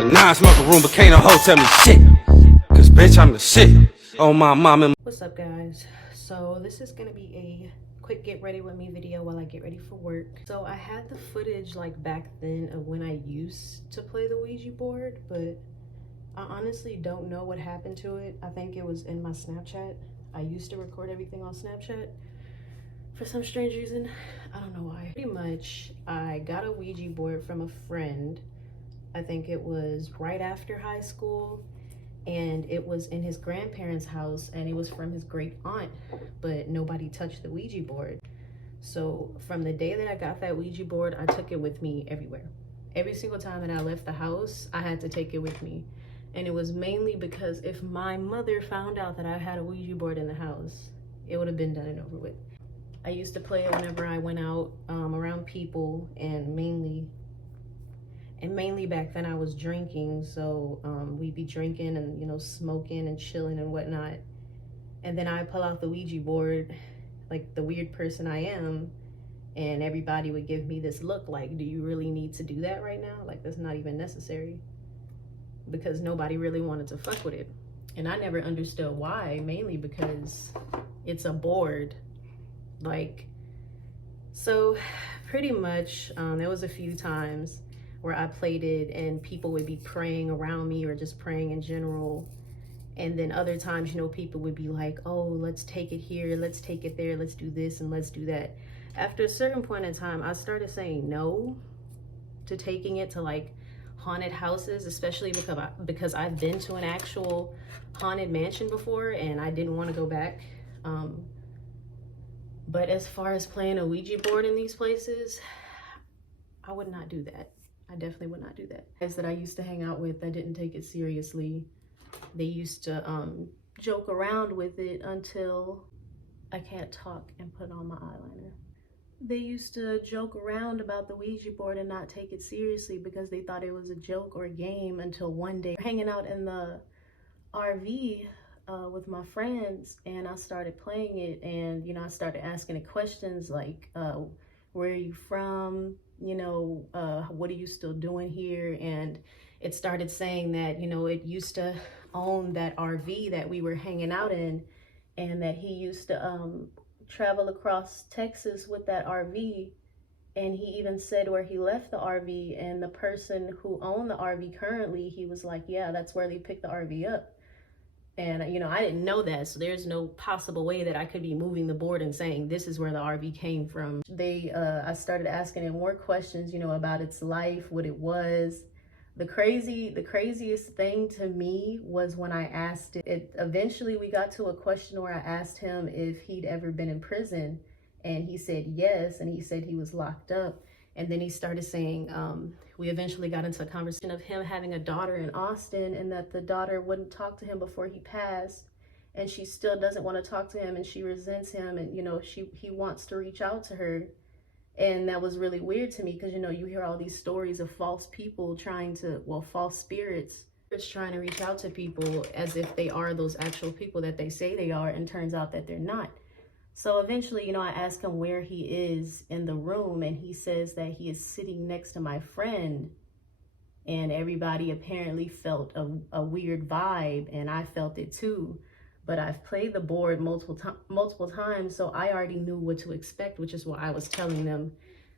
said, nah, I smoke a room, but can't no hoe tell me shit. Cause bitch, I'm the shit. Oh my mom and what's up, guys? So this is gonna be a quick get ready with me video while I get ready for work. So I had the footage like back then of when I used to play the Ouija board, but I honestly don't know what happened to it. I think it was in my Snapchat. I used to record everything on Snapchat. For some strange reason, I don't know why. Pretty much, I got a Ouija board from a friend. I think it was right after high school, and it was in his grandparents' house, and it was from his great aunt, but nobody touched the Ouija board. So from the day that I got that Ouija board, I took it with me everywhere. Every single time that I left the house, I had to take it with me. And it was mainly because if my mother found out that I had a Ouija board in the house, it would have been done and over with. I used to play it whenever I went out around people, and mainly back then I was drinking. So we'd be drinking and, you know, smoking and chilling and whatnot. And then I pull out the Ouija board like the weird person I am, and everybody would give me this look like, do you really need to do that right now? Like, that's not even necessary, because nobody really wanted to fuck with it. And I never understood why, mainly because it's a board. Like, so pretty much there was a few times where I played it and people would be praying around me or just praying in general. And then other times, you know, people would be like, oh, let's take it here, let's take it there, let's do this and let's do that. After a certain point in time, I started saying no to taking it to like haunted houses, especially because I've been to an actual haunted mansion before and I didn't want to go back. But as far as playing a Ouija board in these places, I would not do that. I definitely would not do that. Guys that I used to hang out with, I didn't take it seriously. They used to joke around with it until I can't talk and put on my eyeliner. They used to joke around about the Ouija board and not take it seriously because they thought it was a joke or a game, until one day hanging out in the RV with my friends, and I started playing it, and, you know, I started asking it questions like, where are you from? You know, what are you still doing here? And it started saying that, you know, it used to own that RV that we were hanging out in, and that he used to travel across Texas with that RV. And he even said where he left the RV, and the person who owned the RV currently, he was like, yeah, that's where they picked the RV up. And, you know, I didn't know that, so there's no possible way that I could be moving the board and saying this is where the RV came from. I started asking it more questions, you know, about its life, what it was. The craziest thing to me was when I asked it, eventually we got to a question where I asked him if he'd ever been in prison, and he said yes, and he said he was locked up. And then he started saying, we eventually got into a conversation of him having a daughter in Austin, and that the daughter wouldn't talk to him before he passed, and she still doesn't want to talk to him, and she resents him, and, you know, he wants to reach out to her. And that was really weird to me, because, you know, you hear all these stories of false people false spirits trying to reach out to people as if they are those actual people that they say they are, and turns out that they're not. So eventually, you know, I asked him where he is in the room, and he says that he is sitting next to my friend. And everybody apparently felt a weird vibe, and I felt it too. But I've played the board multiple times, so I already knew what to expect, which is why I was telling them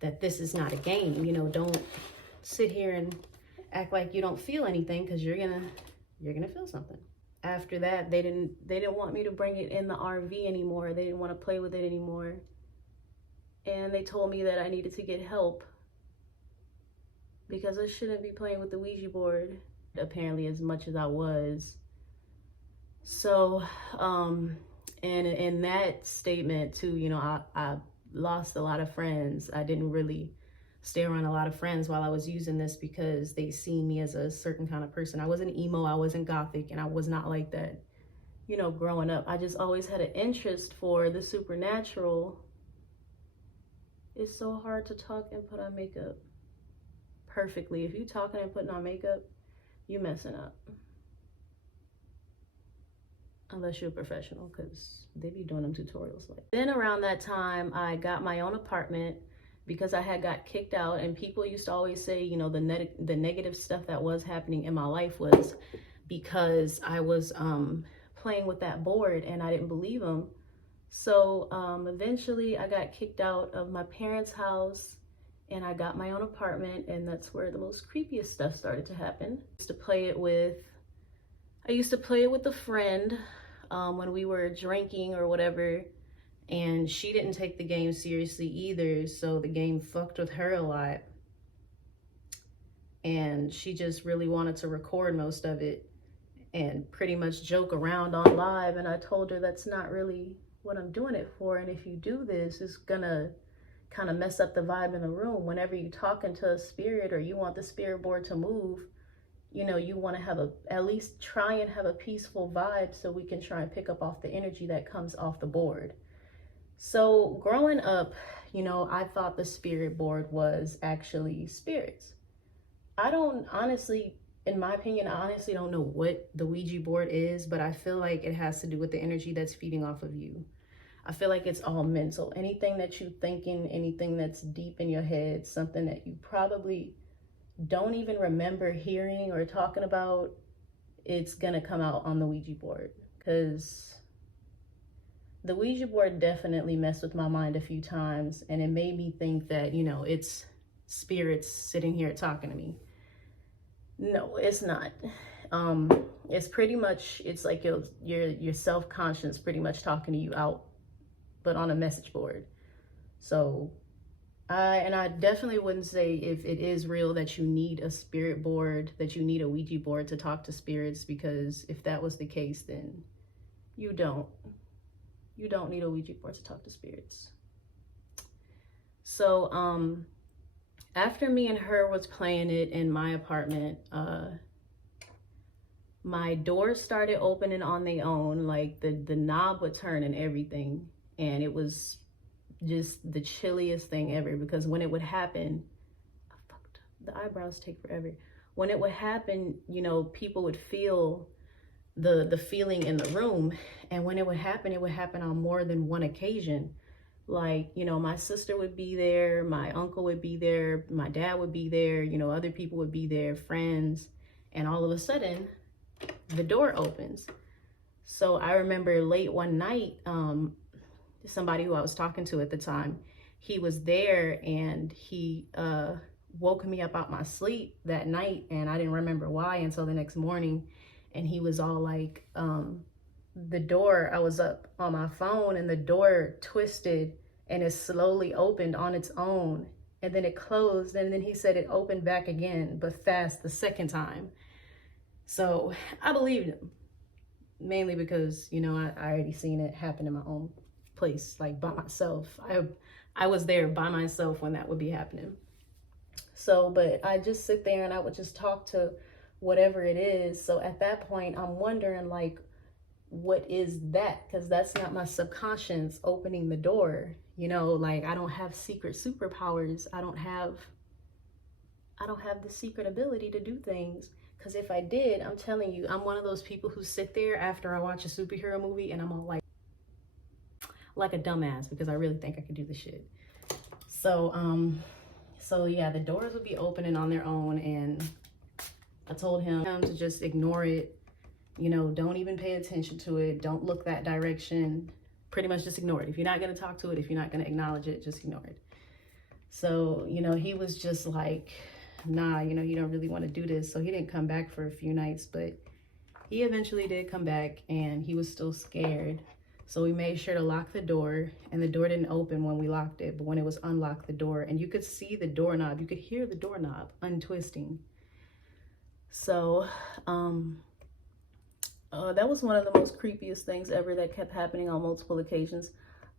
that this is not a game. You know, don't sit here and act like you don't feel anything, because you're gonna feel something. After that, they didn't want me to bring it in the RV anymore. They didn't want to play with it anymore. And they told me that I needed to get help, because I shouldn't be playing with the Ouija board, apparently, as much as I was. So, and in that statement too, you know, I lost a lot of friends. I didn't really stay around a lot of friends while I was using this, because they seen me as a certain kind of person. I wasn't emo, I wasn't gothic, and I was not like that, you know, growing up. I just always had an interest for the supernatural. It's so hard to talk and put on makeup perfectly. If you talking and putting on makeup, you messing up. Unless you're a professional, because they be doing them tutorials like. Then around that time, I got my own apartment, because I had got kicked out, and people used to always say, you know, the negative stuff that was happening in my life was because I was playing with that board, and I didn't believe them. So eventually I got kicked out of my parents' house, and I got my own apartment, and that's where the most creepiest stuff started to happen. I used to play it with a friend when we were drinking or whatever, and she didn't take the game seriously either, so the game fucked with her a lot, and she just really wanted to record most of it and pretty much joke around on live. And I told her that's not really what I'm doing it for, and if you do this, it's gonna kind of mess up the vibe in the room. Whenever you talking to a spirit or you want the spirit board to move, you know, you want to have at least try and have a peaceful vibe, so we can try and pick up off the energy that comes off the board. So growing up, you know, I thought the spirit board was actually spirits. I don't honestly, in my opinion, I honestly don't know what the Ouija board is, but I feel like it has to do with the energy that's feeding off of you. I feel like it's all mental. Anything that you're thinking, anything that's deep in your head, something that you probably don't even remember hearing or talking about, it's gonna come out on the Ouija board. Because the Ouija board definitely messed with my mind a few times, and it made me think that, you know, it's spirits sitting here talking to me. No, it's not. It's pretty much, it's like your self-conscious pretty much talking to you out, but on a message board. So I definitely wouldn't say if it is real that you need a spirit board, that you need a Ouija board to talk to spirits, because if that was the case, then you don't need a Ouija board to talk to spirits. So after me and her was playing it in my apartment, my doors started opening on their own, like the knob would turn and everything, and it was just the chilliest thing ever. Because when it would happen, the eyebrows take forever. When it would happen, you know, people would feel the feeling in the room, and when it would happen on more than one occasion. Like, you know, my sister would be there, my uncle would be there, my dad would be there, you know, other people would be there, friends, and all of a sudden the door opens. So I remember late one night, somebody who I was talking to at the time, he was there, and he woke me up out my sleep that night, and I didn't remember why until the next morning. And he was all like, the door, I was up on my phone, and the door twisted and it slowly opened on its own, and then it closed, and then he said it opened back again, but fast the second time. So I believed him, mainly because, you know, I already seen it happen in my own place, like by myself. I was there by myself when that would be happening. So, but I just sit there and I would just talk to whatever it is. So at that point, I'm wondering, like, what is that? Because that's not my subconscious opening the door. You know, like, I don't have secret superpowers. I don't have the secret ability to do things. Because if I did, I'm telling you, I'm one of those people who sit there after I watch a superhero movie and I'm all like a dumbass, because I really think I could do the shit. So so yeah, the doors would be opening on their own, and I told him to just ignore it. You know, don't even pay attention to it. Don't look that direction. Pretty much just ignore it. If you're not going to talk to it, if you're not going to acknowledge it, just ignore it. So, you know, he was just like, nah, you know, you don't really want to do this. So he didn't come back for a few nights, but he eventually did come back, and he was still scared. So we made sure to lock the door, and the door didn't open when we locked it, but when it was unlocked, the door, and you could see the doorknob, you could hear the doorknob untwisting. So, that was one of the most creepiest things ever that kept happening on multiple occasions.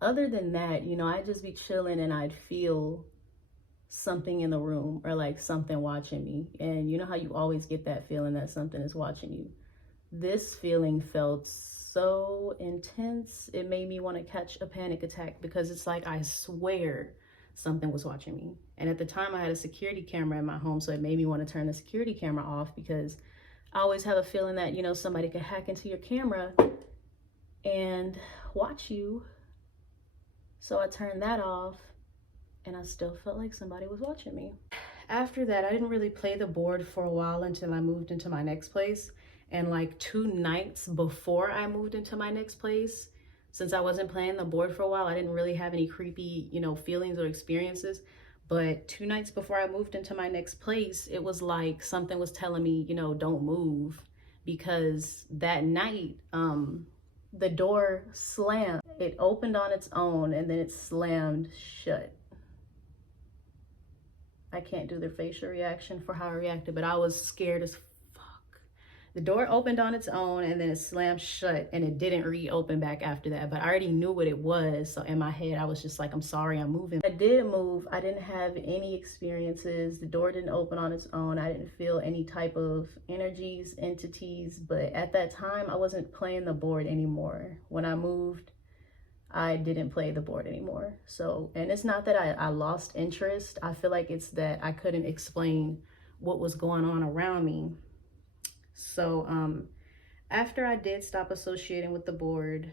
Other than that, you know, I'd just be chilling and I'd feel something in the room, or like something watching me. And you know how you always get that feeling that something is watching you? This feeling felt so intense, it made me want to catch a panic attack, because it's like, I swear something was watching me. And at the time I had a security camera in my home, so it made me want to turn the security camera off, because I always have a feeling that, you know, somebody could hack into your camera and watch you. So I turned that off, and I still felt like somebody was watching me. After that, I didn't really play the board for a while until I moved into my next place. And like 2 nights before I moved into my next place, since I wasn't playing the board for a while, I didn't really have any creepy, you know, feelings or experiences. But 2 nights before I moved into my next place, it was like something was telling me, you know, don't move. Because that night, the door slammed. It opened on its own and then it slammed shut. I can't do the facial reaction for how I reacted, but I was scared as fuck. The door opened on its own and then it slammed shut, and it didn't reopen back after that, but I already knew what it was. So in my head, I was just like, I'm sorry, I'm moving. I did move. I didn't have any experiences. The door didn't open on its own. I didn't feel any type of energies, entities, but at that time, I wasn't playing the board anymore. When I moved, I didn't play the board anymore. So, and it's not that I lost interest. I feel like it's that I couldn't explain what was going on around me. So, after I did stop associating with the board,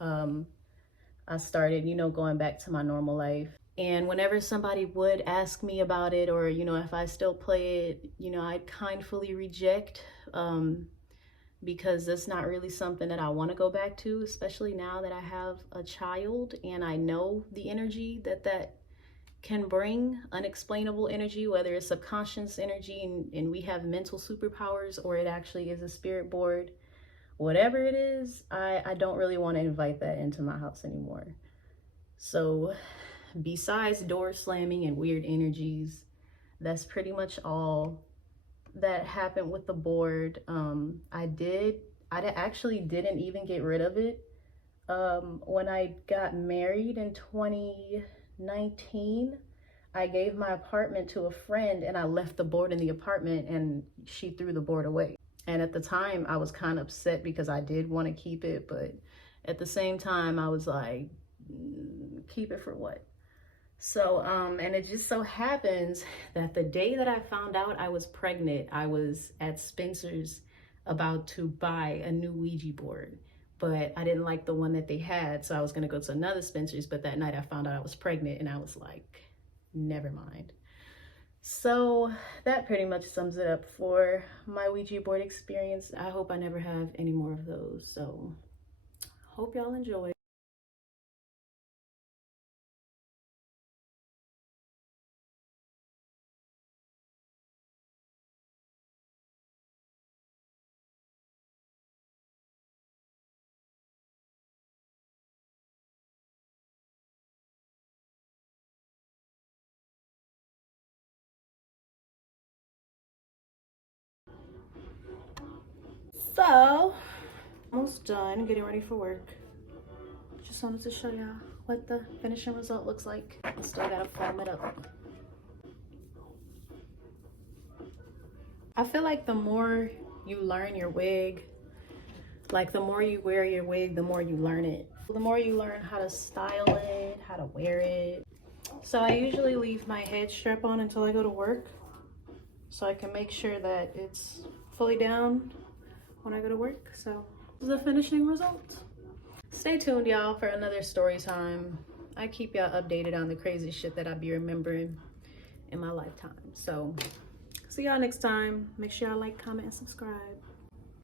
I started, you know, going back to my normal life. And whenever somebody would ask me about it, or, you know, if I still play it, you know, I'd kindly reject, because that's not really something that I want to go back to, especially now that I have a child and I know the energy that can bring, unexplainable energy, whether it's subconscious energy and we have mental superpowers, or it actually is a spirit board. Whatever it is, I don't really want to invite that into my house anymore. So besides door slamming and weird energies, that's pretty much all that happened with the board. I actually didn't even get rid of it. When I got married in 2019, I gave my apartment to a friend and I left the board in the apartment, and she threw the board away. And at the time I was kind of upset because I did want to keep it, but at the same time I was like, keep it for what? So, and it just so happens that the day that I found out I was pregnant, I was at Spencer's about to buy a new Ouija board, but I didn't like the one that they had. So I was going to go to another Spencer's, but that night I found out I was pregnant and I was like, never mind. So that pretty much sums it up for my Ouija board experience. I hope I never have any more of those. So hope y'all enjoy. So, almost done getting ready for work. Just wanted to show y'all what the finishing result looks like. I still gotta foam it up. I feel like the more you learn your wig, like the more you wear your wig, the more you learn it. The more you learn how to style it, how to wear it. So I usually leave my head strap on until I go to work, so I can make sure that it's fully down when I go to work. So this is the finishing result. Stay tuned, y'all, for another story time. I keep y'all updated on the crazy shit that I be remembering in my lifetime. So see y'all next time. Make sure y'all like, comment, and subscribe.